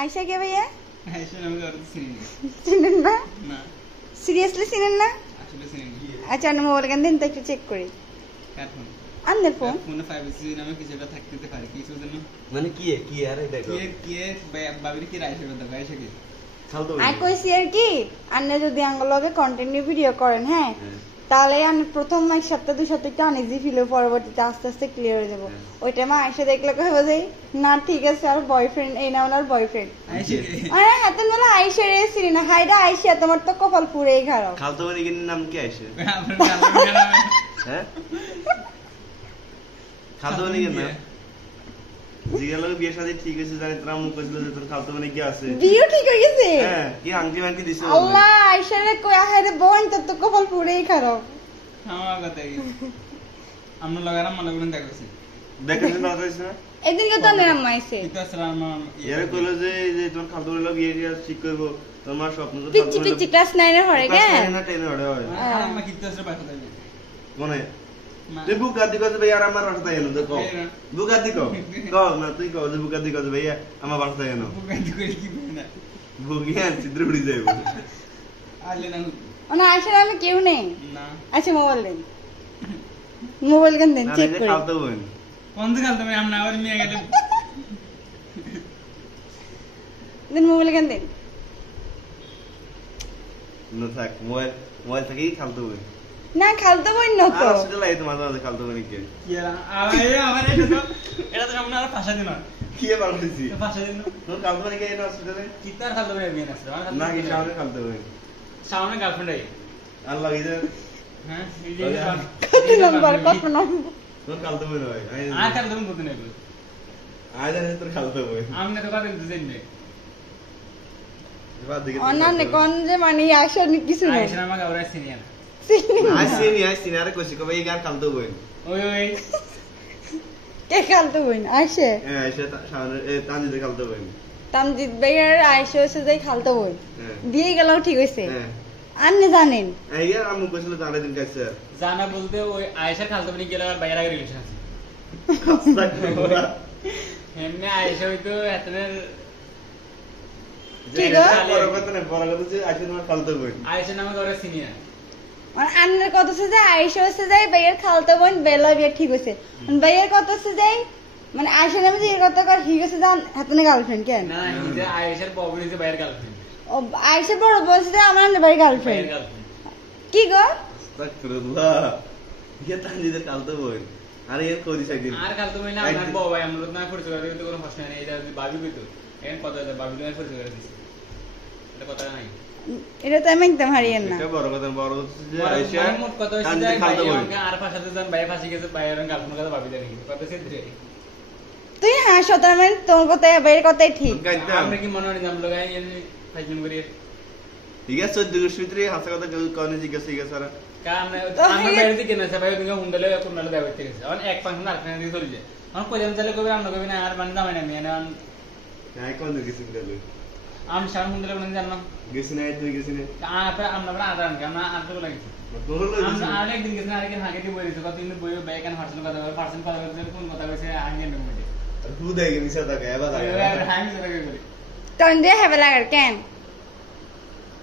আয়শা কে ভাইয়া? আয়শা নামে কারো চিনি না। চিনেন না? না সিরিয়াসলি চিনেন না? আসলে চিনি না। আচ্ছা আমি মোবাইল গান দিন তো একটু চেক করি। কার ফোন? আন্দের ফোন। ফোনে 5G নামে কিছু একটা থাকতে পারে কিছু জন্য। মানে কি আরে দেখো কি বাবির কি রাইছে কথা আয়শা কি? খালতো আই কইছি আর কি আন্নে যদি আঙ্গলগে কন্টিনিউ ভিডিও করেন হ্যাঁ তাহলে আমি প্রথম এক সপ্তাহ 2 সপ্তাহ একটু আনইজি ফিল হবে, পরবর্তীতে আস্তে আস্তে ক্লিয়ার হয়ে যাবো। ওই টাইমে আয়সা দেখলে কইবো যে না ঠিক আছে আর বয়ফ্রেন্ড এই না ওনার বয়ফ্রেন্ড। আয়শা আরে হাতের বেলা আয়সা রে চিনি না, হাইডা আয়সা তোমার তো কপাল পুরেই খারাপ। খালতো মানে কি নাম কি আইছে? আপনার নাম হ্যাঁ খালতো মানে কি না? জিগালো বিয়ে শাদী ঠিক হইছে জানি তোরা মুখ কইছিল যে তোর খালতো মানে কি আছে? বিয়ে ঠিক হয়ে গেছে? হ্যাঁ কি আংটি মাংটি দিছে? আল্লাহ আয়সা রে কই আহারে বোন তোর তো কপাল পুরেই খারাপ। আমার কথা কি আমরা লাগারাম মনে করেন দেখছি দেখেছেন না তাইছ না? এদিকে তো আন্নের আম্মা আইছে। কিন্তু আসলে আমার এরে কইলো যে তোর খালতো হলো বিয়ে দিয়া ঠিক করব তোমার স্বপ্ন তো পিচ্চি পিচ্চি ক্লাস 9 এর হরে গে। না 10 হড়ে হয় আমার কিন্তু আসলে পাঠা দেবে মনে তুই বুকাদি কস ভাই আর আমার বাসা তাই এনো দেখো বুকাদি কও কও না তুই কও যে বুকাদি কস ভাই আমার বাসা তাই এনো বুকাদি করে কি না বুগিয়া চিত্র উড়ি যাইব আলে না না আয়সা আমি কেউ নেই। না আচ্ছা মোবাইল দেন, মোবাইল গান দেন না চেক এটা করি। খালতো বোন কোন দিকে খেলতে হবে আমরা আবার মিয়া গেলে দেন মোবাইল গান দেন। না থাক মোবাইল থেকেই খালতো বোন না খালতো বোন না তো। আর আসলে এই তো মাঝে মাঝে খালতো বোন কে কি আর আমার এটা তো আমরা আর ভাষা দিন কি বানাইছি ভাষা দিন তোর খালতো বোন কে এনো আসলে কি তার খালতে হবে মিয়া আছে না কি সামনে খালতো বোন সামনে গার্লফ্রেন্ড আই আর লাগি যে হ্যাঁ কত নাম্বার কত নাম্বার? তোর খালতো বোন হয় আর খালতে হবে বুঝতে নেই আজ জানি তোর খালতো বোন আমি তো কথা দিতে চাই এবার দিকে অনন্য কোন যে মানে আয়সা কিছু নাই। আয়শা নামে কারো চিনি না আইসি আরে কইছি কবে এই গার খালতো বোন ওই কে খালতো বোন? আয়সা হ্যাঁ আইসা সামনে তানজিদের খালতো বোন তামজিদ ভাই আর আয়সা হচ্ছে যে খালতো বোন, হ্যাঁ বিয়ে গেলেও ঠিক হয়েছে। হ্যাঁ আপনি জানেন এই আর আম্মু কইছিল তারে দিন কাছে জানা বলতে ওই আয়েশার খালতো বোন গেলে আর বাইরে আগে রিলেশন আছে এমনি আয়েশা হয়তো এতনের কি গো? বড় কথা না বড় কথা যে আইসা তোমার খালতো বোন আয়েশা নামে কারো সিনিয়র আর আন্নের কত হচ্ছে যে আয়সা হচ্ছে যে ভাইয়ের খালতো বোন বেলা বিয়ে ঠিক হয়েছে। ভাইয়ের কত হচ্ছে যে মানে আয়সা নামে যে এর কথা কর ঠিক আছে জান হাতনে গার্লফ্রেন্ড কেন? না হিজে আয়েশার ববন হিজে বাইরের গার্লফ্রেন্ড ও আয়সা বড় বলছে যে আমার আন্নের ভাই গার্লফ্রেন্ড। বাইরের গার্লফ্রেন্ড কি গো? আস্তাগফিরুল্লাহ ইয়া তানজিদের খালতো বোন আর এর করিস একদিন আর খালতো বোন না আমার বউ ভাই আমরা না পরিচয় করে দিতে কোনো প্রশ্ন নেই। এটা যদি ভাবি কইতো এখন কথা আছে ভাবি না পরিচয় করে দিছি এটা কথা নাই। এটা তো আমি একদম হারিয়েন না। এটা বড় কথা যে আইসা মানে মোট কথা হচ্ছে যে তানজিদের ভাই খালতো বোন আমাকে আর ফাঁসাতে যান ভাই ফাঁসি গেছে ভাইয়ের গার্লফ্রেন্ড কথা ভাবি দেন কথা সে দিরে তুই হাসো তার মানে তোর কথাই ভাইয়ের কথাই ঠিক। আমরা কি মনে হয় নাম লাগাই ফাইজন করি ঠিক আছে 14 ভিতরে হাসা কথা কেউ কোনে জিজ্ঞাসা জিজ্ঞাসা আর কারণ আমরা বাইরে থেকে না ভাই তুমি হুন্ডালে কোনলে দাও ঠিক আছে এখন এক ফাংশন আর খানে দিয়ে চলে যায় এখন কইলাম তাহলে কবে আমরা কবি না আর মানে দামাই না আমি নাই কোন গেছি গেলে আমি সারা হুন্ডালে কোন জানলাম গেছি না তুই গেছি না আর আমরা আদান আমরা আর তো লাগিছে তোর লই গেছি আমরা আরেকদিন গেছি আরেকদিন হাগে দিয়ে বইছে কত দিন বই ব্যাগ এন্ড পার্সন কথা বলে পার্সন কথা বলতে কোন কথা কইছে আঙ্গেন কমিটি তু দেই গেছি সাদা এবার হাই করে করি তখন দিয়ে হেবে লাগার কেন?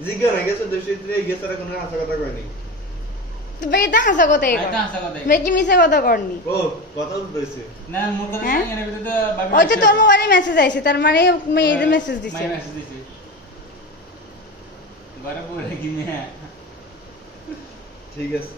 জিজ্ঞাসা না গেছে 14 ভিতরে গেছে আর কোনো হাসা কথা কইনি তো ভাই তো হাসা কথাই কর। এটা হাসা কথা ভাই কি মিছে কথা করনি? ও কথা বলতেছে না মোর কথা হ্যাঁ? এর ভিতরে তো ভাবি ওই তো তোর মোবাইলে মেসেজ আইছে তার মানে মেয়েদের মেসেজ দিছে। মাই মেসেজ দিছে বারে পড়ে কি মিয়া ঠিক আছে